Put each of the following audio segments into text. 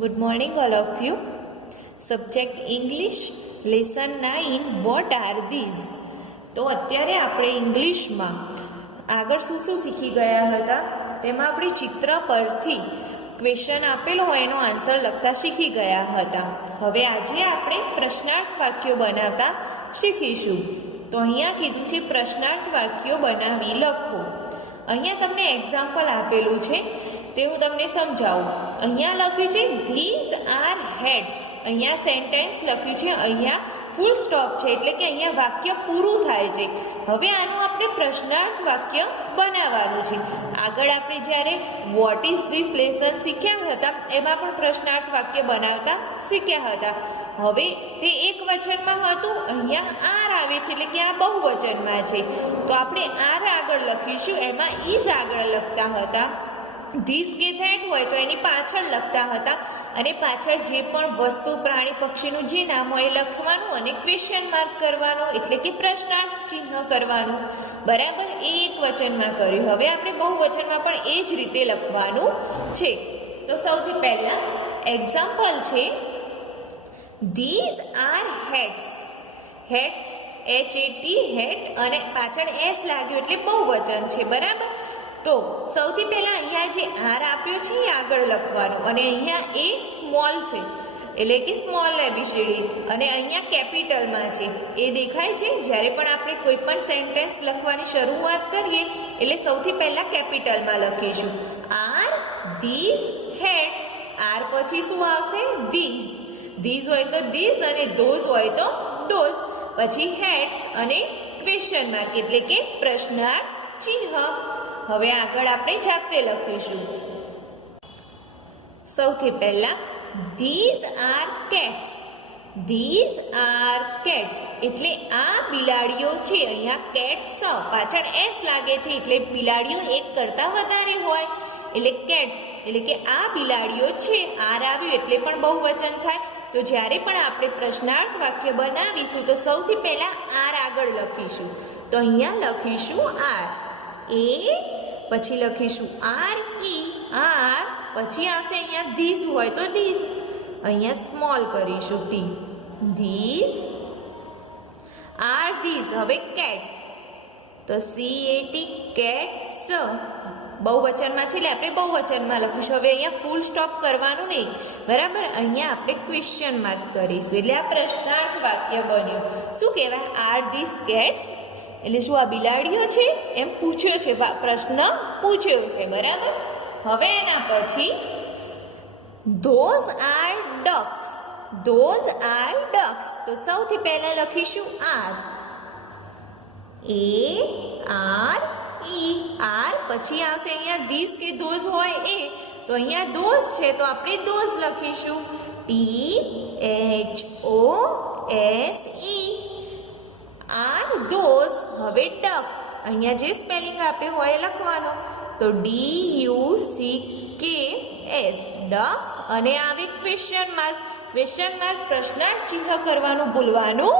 Good morning, all of you. Subject English, Lesson 9. What are these? તો અત્યારે આપણે ઇંગ્લિશમાં આગળ શું શું શીખી ગયા હતા તેમાં આપણે ચિત્ર પરથી ક્વેશ્ચન આપેલો હોય એનો આન્સર લખતા શીખી ગયા હતા. હવે આજે આપણે પ્રશ્નાર્થ વાક્યો બનાવતા શીખીશું. તો અહીંયા કીધું છે પ્રશ્નાર્થ વાક્યો બનાવી લખો. અહીંયા તમને એક્ઝામ્પલ આપેલું છે તે હું તમને સમજાવું. અહીંયા લખ્યું છે ધીઝ આર હેડ્સ. અહીંયા સેન્ટેન્સ લખ્યું છે, અહીંયા ફૂલ સ્ટોપ છે એટલે કે અહીંયા વાક્ય પૂરું થાય છે. હવે આનું આપણે પ્રશ્નાર્થ વાક્ય બનાવવાનું છે. આગળ આપણે જ્યારે વોટ ઇઝ ધીસ લેસન શીખ્યા હતા એમાં પણ પ્રશ્નાર્થ વાક્ય બનાવતા શીખ્યા હતા. હવે તે એક વચનમાં હતું, અહીંયા આર આવે છે એટલે કે આ બહુવચનમાં છે. તો આપણે આર આગળ લખીશું, એમાં ઇઝ આગળ લખતા હતા. ધીસ કે ધેટ હોય તો એની પાછળ લખતા હતા અને પાછળ જે પણ વસ્તુ પ્રાણી પક્ષીનું જે નામ હોય એ લખવાનું અને ક્વેશ્ચન માર્ક કરવાનો એટલે કે પ્રશ્નાર્થ ચિહ્ન કરવાનું. બરાબર, એ એક વચનમાં કર્યું. હવે આપણે બહુવચનમાં પણ એ જ રીતે લખવાનું છે. તો સૌથી પહેલા એક્ઝામ્પલ છે these are hats. Hats HAT hat અને પાછળ એસ લાગ્યું એટલે બહુવચન છે. બરાબર, તો સૌથી પહેલા અહીંયા જે આર આપ્યો છે એ આગળ લખવાનું અને અહીંયા એ સ્મોલ છે એટલે કે સ્મોલ એબીસીડી અને અહીંયા કેપિટલમાં છે એ દેખાય છે. જ્યારે પણ આપણે કોઈ પણ સેન્ટેન્સ લખવાની શરૂઆત કરીએ એટલે સૌથી પહેલા કેપિટલમાં લખીશું. Are these hats. આર પછી શું આવશે? ધીઝ. ધીઝ હોય તો ધીઝ અને ધોઝ હોય તો ધોઝ. પછી હેટ્સ અને ક્વેશ્ચન માર્ક એટલે કે પ્રશ્નાર્થ ચિહ્ન. હવે આગળ આપણે જાતે લખીશું. સૌથી પહેલા these are cats. These are cats એટલે આ બિલાડીઓ છે. અહીંયા કેટ્સ પાછળ એસ લાગે છે એટલે બિલાડીઓ એક કરતાં વધારે હોય એટલે કેટ્સ એટલે કે આ બિલાડીઓ છે. આર આવ્યું એટલે પણ બહુવચન થાય. તો જ્યારે પણ આપણે પ્રશ્નાર્થ વાક્ય બનાવીશું તો સૌથી પહેલા આર આગળ લખીશું. તો અહીંયા લખીશું આર. એ પછી લખીશું આર ઈ. આર પછી આવશે અહીંયા ધીઝ હોય તો ધીઝ, અહીંયા સ્મોલ કરીશું ટી. These are these. હવે કેટ તો CAT કેટ્સ. બહુવચનમાં છે એટલે આપણે બહુવચનમાં લખીશું. હવે અહીંયા ફૂલ સ્ટોપ કરવાનું નહીં. બરાબર, અહીંયા આપણે ક્વેશ્ચન માર્ક કરીશું એટલે આ પ્રશ્નાર્થ વાક્ય બન્યું. શું કહેવાય? આર ધીઝ કેટ્સ એટલે શું આ બિલાડીઓ છે એમ પૂછ્યો છે, પ્રશ્ન પૂછ્યો છે. બરાબર, હવે એના પછી those are ducks. Those are ducks. તો સૌથી પહેલા લખીશું આર. AR ઈ. આર પછી આવશે અહીંયા ધીસ કે ધોઝ હોય એ, તો અહીંયા ધોઝ છે તો આપણે ધોઝ લખીશું. THOSE. R those. હવે ડક અહીંયા જે સ્પેલિંગ આપે હોય લખવાનો તો DUCKS ડક્સ અને આવે ક્વેશ્ચન માર્ક. ક્વેશ્ચન માર્ક પ્રશ્નાર્થ ચિહ્ન કરવાનું ભૂલવાનું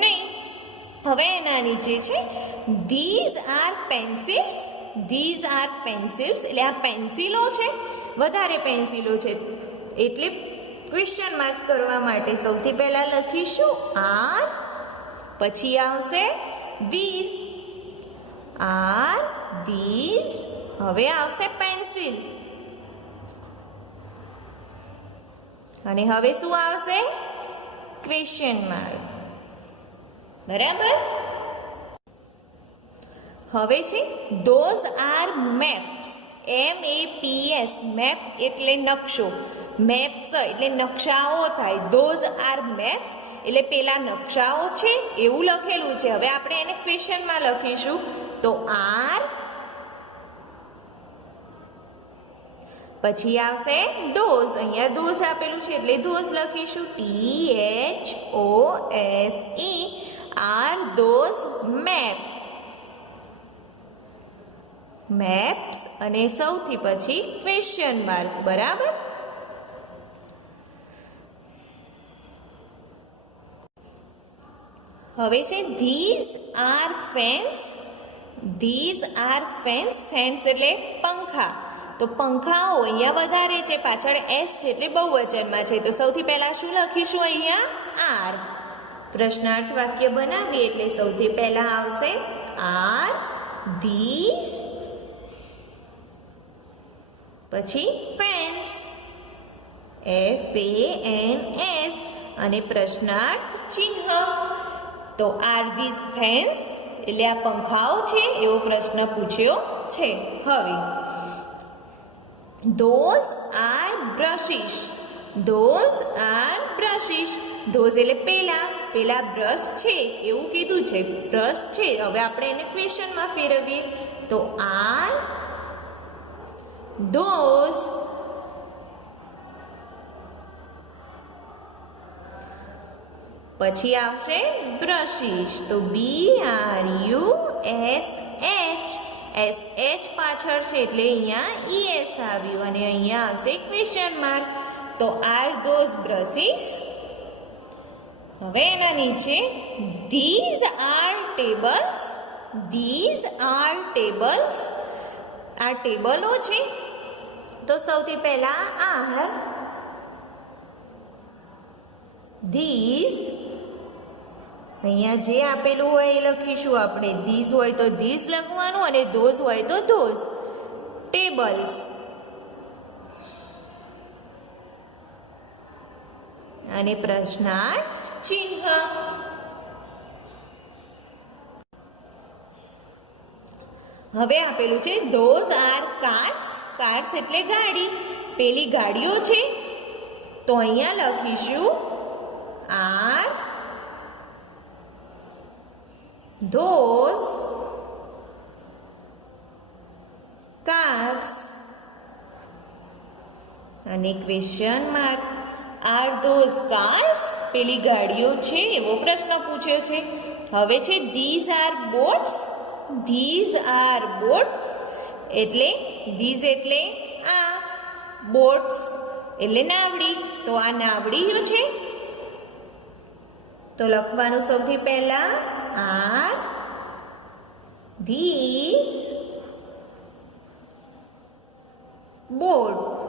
નહીં. હવે એના નીચે છે these R pencils. These are pencils એટલે આ પેન્સિલો છે, વધારે પેન્સિલો છે એટલે ક્વેશ્ચન માર્ક કરવા માટે સૌથી પહેલા લખીશું આર, પછી આવશે ધીઝ. Are these. હવે આવશે પેન્સિલ અને હવે શું આવશે? Question mark. બરાબર, હવે છે those R maps. MAPS. Map એટલે નકશો. મેપ્સ એટલે નકશાઓ થાય. ધોઝ આર મેપ્સ એટલે પેલા નકશાઓ છે એવું લખેલું છે. હવે આપણે એને ક્વેશ્ચનમાં લખીશું તો આર પછી આવશે ધોઝ. અહીંયા ધોઝ આપેલું છે એટલે ધોઝ લખીશું. THOSE. R those map. Maps અને સૌથી પછી ક્વેશ્ચન માર્ક. બરાબર, હવે છે these R fans. These are fans. Fans એટલે પંખા. તો પંખાઓ અહીંયા વધારે છે, પાછળ એસ છે એટલે બહુવચનમાં છે, તો સૌથી પહેલા શું લખીશું અહીંયા? આર. પ્રશ્નાર્થ વાક્ય બનાવીએ એટલે સૌથી પહેલા આવશે આર ધીસ, પછી ફેન્સ FANS અને પ્રશ્નાર્થ ચિહ્ન. તો આર ધીસ ફેન્સ એટલે આ પંખાઓ છે એવો પ્રશ્ન પૂછ્યો છે. હવે those are brushes, those are brushes, those એટલે પેલા બ્રશ છે એવું કીધું છે, બ્રશ છે. હવે આપણે એને ક્વેશ્ચનમાં ફેરવીએ તો આર ધોઝ. પછી આવશે બ્રશિસ, તો BRUSH પાછળ છે એટલે અહીંયા ES આવ્યું અને અહીંયા આવશે ક્વેશ્ચન માર્ક. તો આર ધોઝ બ્રશિસ. હવે એના નીચે these are tables, these are tables, આ ટેબલો છે. તો સૌથી પહેલા આર ધીઝ, અહીંયા જે આપેલું હોય એ લખીશું આપણે. ધીઝ હોય તો ધીઝ લખવાનું અને ધોઝ હોય તો ધોઝ. ટેબલ્સ અને પ્રશ્નાર્થ ચિહ્ન. હવે આપેલું છે ધોઝ આર કાર્સ, કાર્સ એટલે ગાડી, પેલી ગાડીઓ છે. તો અહીંયા લખીશું આર ધોઝ કાર્સ અને question mark. R those cars, પેલી ગાડીઓ છે એવો પ્રશ્ન પૂછ્યો છે. હવે છે these R boats, these are boats એટલે ધીઝ એટલે આ, બોટ્સ એટલે નાવડી. તો આ નાવડીઓ છે. તો લખવાનું સૌથી પહેલા આર ધીઝ બોટ્સ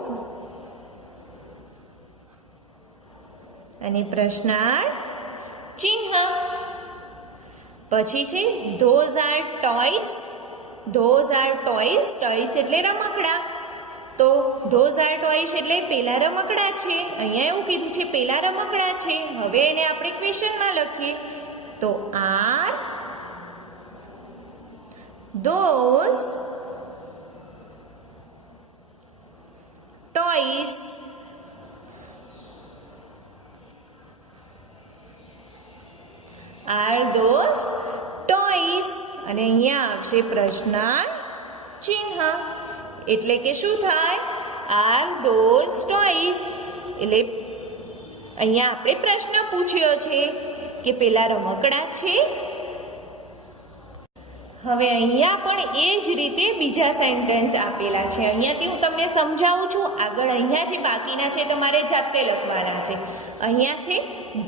અને પ્રશ્નાર્થ ચિહ્ન. પછી છે those R toys, those are toys, toys એટલે રમકડા. તો ધોઝ આર ટોયસ એટલે પેલા રમકડા છે, અહીંયા એવું કીધું છે પેલા રમકડા છે. હવે એને આપણે ક્વેશ્ચનમાં લખીએ તો R those toys. R those toys અને અહીંયા આવશે પ્રશ્નાર્થ ચિહ્ન. એટલે કે શું થાય? આર ધોઝ ટોયસ એટલે અહીંયા આપણે પ્રશ્ન પૂછ્યો છે કે પેલા રમકડા છે. હવે અહીંયા પણ એ જ રીતે બીજા સેન્ટેન્સ આપેલા છે. અહીંયાથી હું તમને સમજાવું છું. આગળ અહીંયા જે બાકીના છે તમારે જાતે લખવાના છે. અહીંયા છે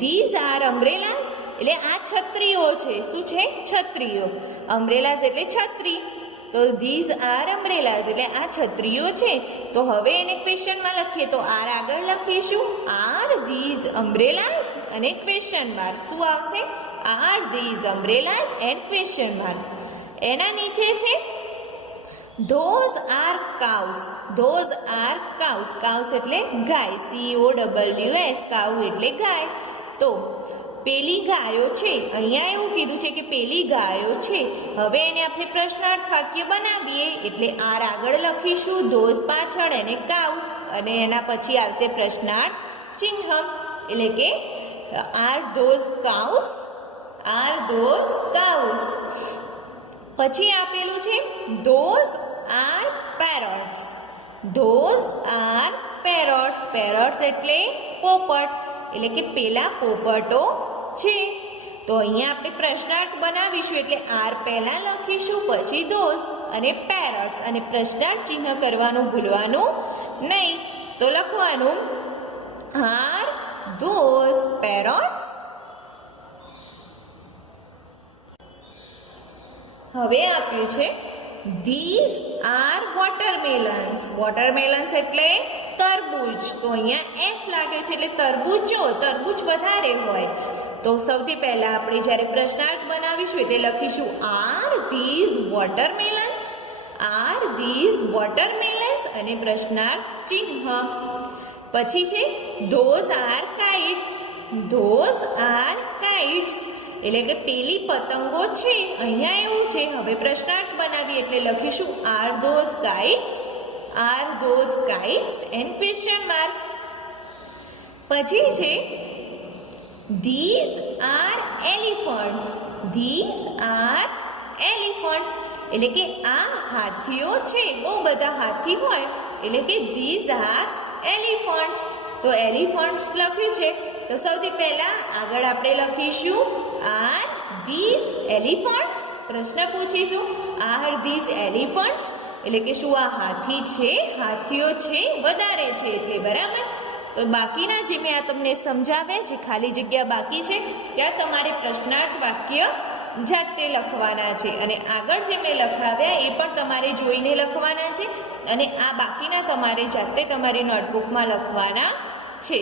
ધીઝ આર અમ્બ્રેલાસ એટલે આ છત્રીઓ છે. શું છે? છત્રીઓ. અમ્બ્રેલાસ એટલે છત્રી. તો ધીઝ આર અમ્બ્રેલાસ એટલે આ છત્રીઓ છે. તો હવે એને ક્વેશ્ચનમાં લખીએ તો આર આગળ લખીશું આર ધીઝ અમ્બ્રેલાસ અને ક્વેશ્ચન માર્ક. શું આવશે? Are these umbrellas and question mark. એના નીચે છે those are cows, those are cows, cows એટલે ગાય, COWS, કાઉ એટલે ગાય. તો પેલી ગાયો છે, અહીંયા એવું કીધું છે કે પેલી ગાયો છે. હવે એને આપણે પ્રશ્નાર્થ વાક્ય બનાવીએ એટલે આર આગળ લખીશું, ધોઝ પાછળ અને કાઉ અને એના પછી આવશે પ્રશ્નાર્થ ચિહ્ન. એટલે કે R those cows, R those cows. પછી આપેલું છે those R parrots, those are parrots, parrots એટલે પોપટ એટલે કે પેલા પોપટો છે. તો અહીંયા આપણે પ્રશ્નાર્થ બનાવીશું એટલે આર પહેલા લખીશું, પછી ધોઝ અને પેરોટ્સ અને પ્રશ્નાર્થ ચિહ્ન કરવાનું ભૂલવાનું નહીં. તો લખવાનું આર ધોઝ પેરોટ્સ. હવે આપ્યું છે ધીઝ આર વોટરમેલન્સ. વોટરમેલન્સ એટલે તરબૂચ. તો અહીંયા એસ લાગે છે એટલે તરબૂચો, તરબૂચ વધારે હોય. તો સૌથી પહેલા આપણે જ્યારે પ્રશ્નાર્થ બનાવીશું એટલે લખીશું આર ધીઝ વોટરમેલન્સ, આર ધીઝ વોટરમેલન્સ અને પ્રશ્નાર્થ ચિહ્ન. પછી છે those R kites, those are kites એટલે કે પેલી પતંગો છે. અહીંયા એવું છે, હવે પ્રશ્નાર્થ બનાવીએ એટલે લખીશું R those kites, R those kites and question mark. પછી છે these R elephants, these are elephants એટલે કે આ હાથીઓ છે. બહુ બધા હાથી હોય એટલે કે ધીઝ આર એલિફન્ટ્સ. તો એલિફન્ટ્સ લખ્યું છે તો સૌથી પહેલા આગળ આપણે લખીશું આર ધીઝ એલિફન્ટ્સ. પ્રશ્ન પૂછીશું આર ધીઝ એલિફન્ટ્સ એટલે કે શું આ હાથી છે, હાથીઓ છે, વધારે છે એટલે બરાબર. તો બાકીના જે મેં આ તમને સમજાવ્યા, જે ખાલી જગ્યા બાકી છે ત્યાં તમારે પ્રશ્નાર્થ વાક્ય જાતે લખવાના છે અને આગળ જે મેં લખાવ્યા એ પણ તમારે જોઈને લખવાના છે અને આ બાકીના તમારે જાતે તમારી નોટબુકમાં લખવાના છે.